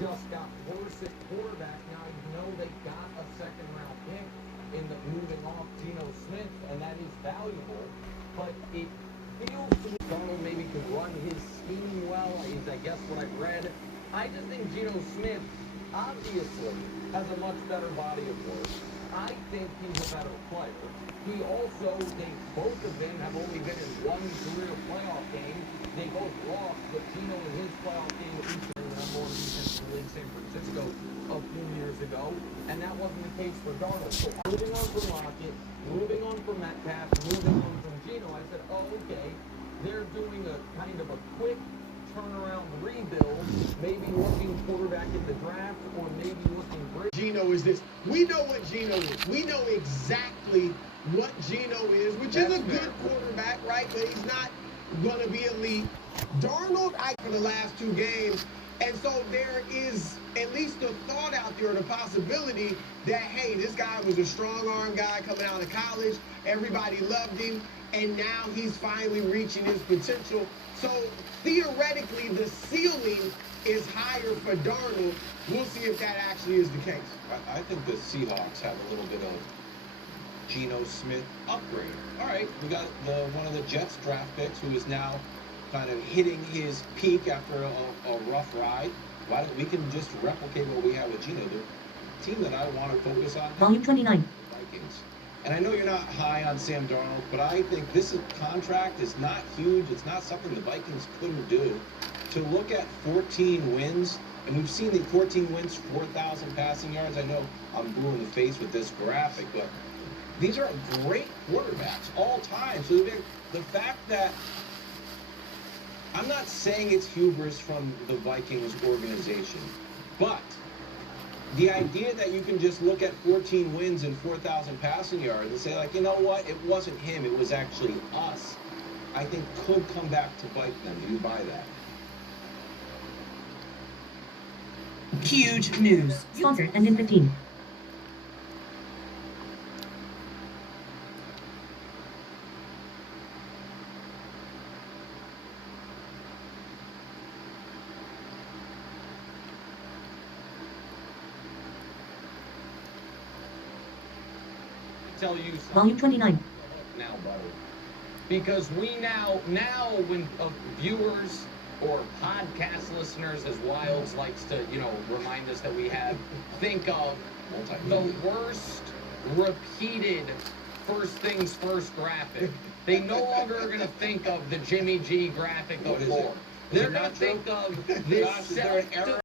just got worse at quarterback. Now, I know they got a second-round pick in the moving off Geno Smith, and that is valuable, but it feels to me Darnold maybe can run his scheme well, is I guess what I've read. I just think Geno Smith obviously has a much better body of work. I think he's a better player. He also, both of them have only been in one career playoff game. They both lost, but Geno in his playoff game at least in the number one defense in the league, San Francisco, a few years ago, and that wasn't the case for Darnold. So moving on from Lockett, moving on from Metcalf, moving on from Geno, I said, oh, okay, they're doing a kind of a quick turnaround rebuild, maybe looking quarterback in the draft, or maybe looking great. Geno is this. We know what Geno is. We know exactly what Geno is, which is a good quarterback, right? But he's not going to be elite. Darnold, for the last two games, and so there is at least a thought out there, the possibility that, hey, this guy was a strong-arm guy coming out of college. Everybody loved him, and now he's finally reaching his potential. So theoretically, the ceiling is higher for Darnold. We'll see if that actually is the case. I think the Seahawks have a little bit of Geno Smith upgrade. All right, we got one of the Jets draft picks who is now kind of hitting his peak after a rough ride. Why don't we can just replicate what we have with Geno? The team that I want to focus on. Volume 29. Vikings. And I know you're not high on Sam Darnold, but I think this contract is not huge. It's not something the Vikings couldn't do. To look at 14 wins, and we've seen the 14 wins, 4,000 passing yards. I know I'm blue in the face with this graphic, but these are great quarterbacks all time. So the fact that I'm not saying it's hubris from the Vikings organization, but the idea that you can just look at 14 wins and 4,000 passing yards and say, like, you know what, it wasn't him, it was actually us, I think could come back to bite them. Do you buy that? Huge news. Sponsored and in 15. Tell you something. Volume 29. Now, buddy. Because we now when viewers or podcast listeners, as Wilds likes to, remind us that we have, think of the worst repeated first things first graphic. They no longer are going to think of the Jimmy G graphic of 4. They're going to think of this.